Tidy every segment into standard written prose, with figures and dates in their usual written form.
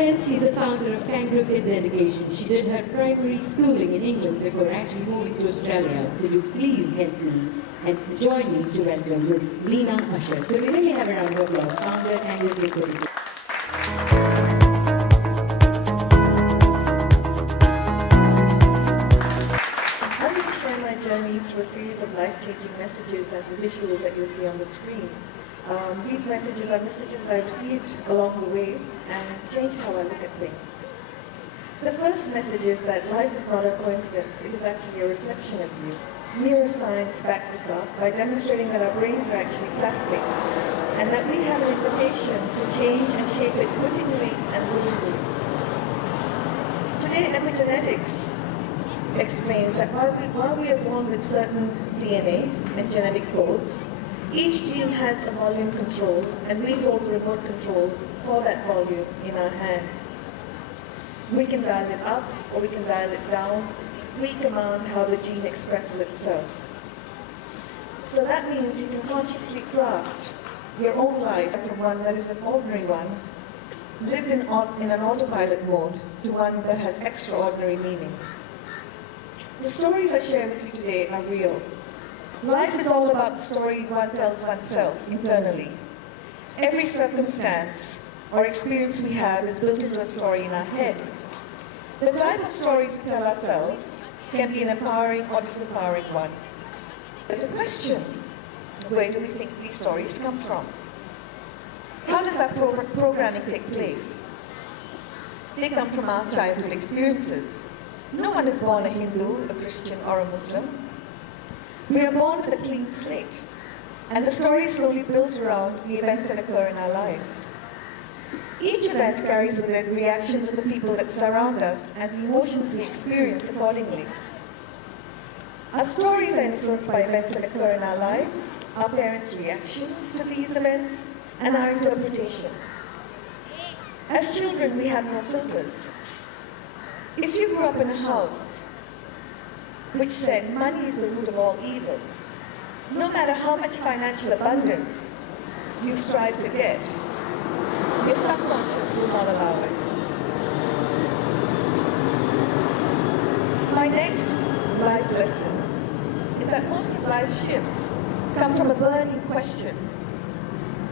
friend, she's the founder of Kangaroo Kids Education. She did her primary schooling in England before actually moving to Australia. Would you please help me and join me to welcome Ms. Lina Ashar. So we really have a round of applause. Founder, Kangaroo Kids Education. I'm going to share my journey through a series of life-changing messages and the visuals that you'll see on the screen. These messages are messages I received along the way and changed how I look at things. The first message is that life is not a coincidence, it is actually a reflection of you. Neuroscience backs this up by demonstrating that our brains are actually plastic and that we have an invitation to change and shape it wittingly and willingly. Today, epigenetics explains that while we are born with certain DNA and genetic codes, each gene has a volume control, and we hold the remote control for that volume in our hands. We can dial it up or we can dial it down. We command how the gene expresses itself. So that means you can consciously craft your own life from one that is an ordinary one, lived in an autopilot mode, to one that has extraordinary meaning. The stories I share with you today are real. Life is all about the story one tells oneself internally. Every circumstance or experience we have is built into a story in our head. The type of stories we tell ourselves can be an empowering or disempowering one. There's a question: where do we think these stories come from? How does our programming take place? They come from our childhood experiences. No one is born a Hindu, a Christian, or a Muslim. We are born with a clean slate, and the story is slowly built around the events that occur in our lives. Each event carries with it reactions of the people that surround us and the emotions we experience accordingly. Our stories are influenced by events that occur in our lives, our parents' reactions to these events, and our interpretation. As children, we have no filters. If you grew up in a house which said money is the root of all evil, no matter how much financial abundance you strive to get, your subconscious will not allow it. My next life lesson is that most of life's shifts come from a burning question.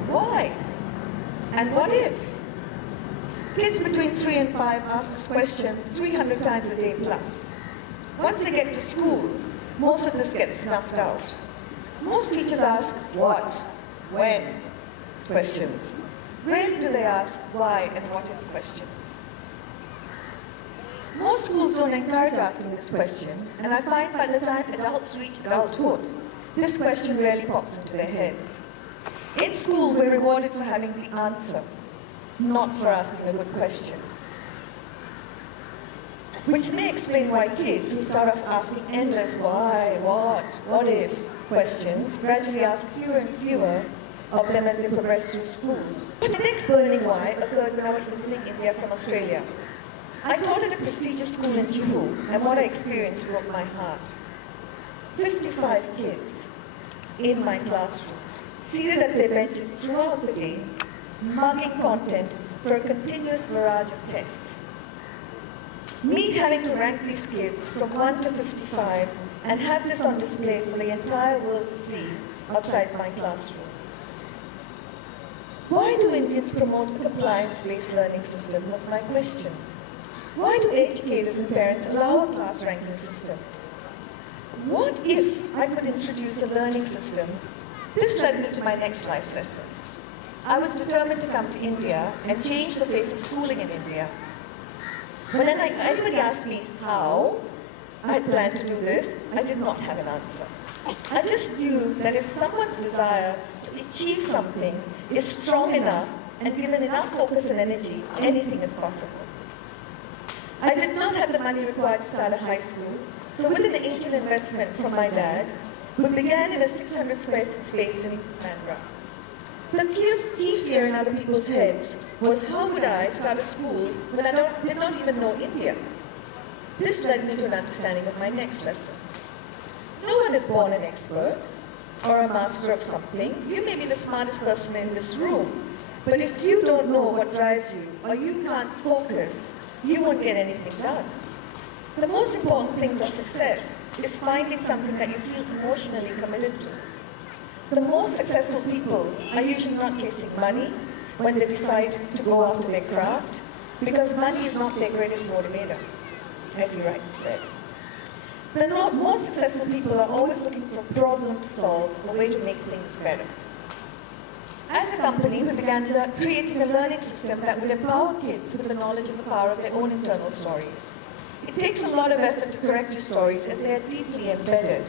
Why? And what if? Kids between 3 and 5 ask this question 300 times a day plus. Once they get to school, most of this gets snuffed out. Most teachers ask what, when questions. Rarely do they ask why and what if questions. Most schools don't encourage asking this question, and I find by the time adults reach adulthood, this question rarely pops into their heads. In school, we're rewarded for having the answer, not for asking a good question. Which may explain why kids who start off asking endless why, what if questions gradually ask fewer and fewer of them as they progress through school. The next burning why occurred when I was visiting India from Australia. I taught at a prestigious school in Juhu, and what I experienced broke my heart. 55 kids in my classroom, seated at their benches throughout the day, mugging content for a continuous barrage of tests. Me having to rank these kids from 1 to 55 and have this on display for the entire world to see outside my classroom. Why do Indians promote a compliance-based learning system was my question. Why do educators and parents allow a class ranking system? What if I could introduce a learning system? This led me to my next life lesson. I was determined to come to India and change the face of schooling in India. When anybody asked me how I had planned to do this, I did not have an answer. I just knew that if someone's desire to achieve something is strong enough and given enough focus and energy, anything is possible. I did not have the money required to start a high school, so with an angel investment from my dad, we began in a 600 square foot space in Bandra. The key fear in other people's heads was how would I start a school when I did not even know India? This led me to an understanding of my next lesson. No one is born an expert or a master of something. You may be the smartest person in this room, But if you don't know what drives you, or you can't focus, you won't get anything done. The most important thing for success is finding something that you feel emotionally committed to. The most successful people are usually not chasing money when they decide to go after their craft, because money is not their greatest motivator, as you rightly said. The most successful people are always looking for a problem to solve, a way to make things better. As a company, we began creating a learning system that would empower kids with the knowledge and the power of their own internal stories. It takes a lot of effort to correct your stories as they are deeply embedded.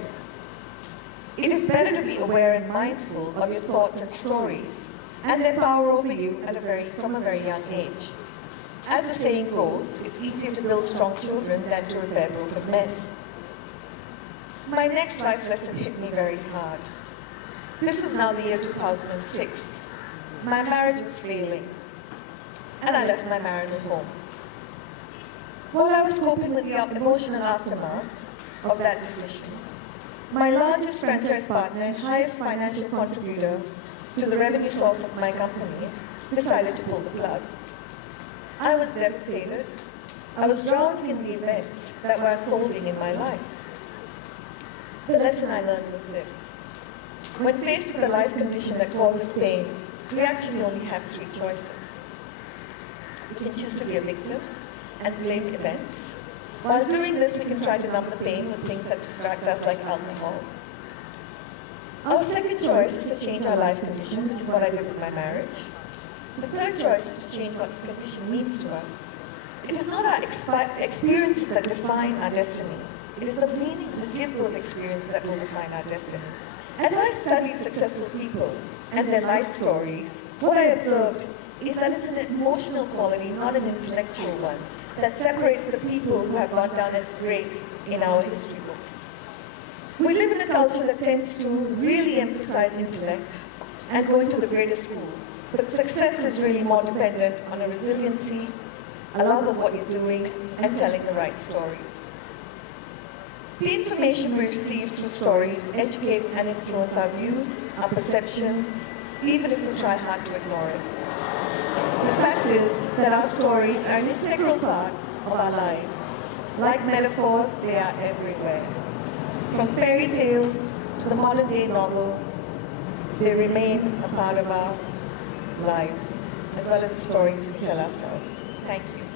It is better to be aware and mindful of your thoughts and stories and their power over you from a very young age. As the saying goes, it's easier to build strong children than to repair broken men. My next life lesson hit me very hard. This was now the year 2006. My marriage was failing, and I left my marital home. While I was coping with the emotional aftermath of that decision, my largest franchise partner and highest financial contributor to the revenue source of my company decided to pull the plug. I was devastated. I was drowning in the events that were unfolding in my life. The lesson I learned was this. When faced with a life condition that causes pain, we actually only have three choices. We can choose to be a victim and blame events. While doing this, we can try to numb the pain with things that distract us like alcohol. Our second choice is to change our life condition, which is what I did with my marriage. The third choice is to change what the condition means to us. It is not our experiences that define our destiny. It is the meaning we give those experiences that will define our destiny. As I studied successful people and their life stories, what I observed is that it's an emotional quality, not an intellectual one, that separates the people who have gone down as greats in our history books. We live in a culture that tends to really emphasize intellect and going to the greatest schools, but success is really more dependent on a resiliency, a love of what you're doing, and telling the right stories. The information we receive through stories educate and influence our views, our perceptions, even if we try hard to ignore it. The fact is that our stories are an integral part of our lives. Like metaphors, they are everywhere. From fairy tales to the modern day novel, they remain a part of our lives, as well as the stories we tell ourselves. Thank you.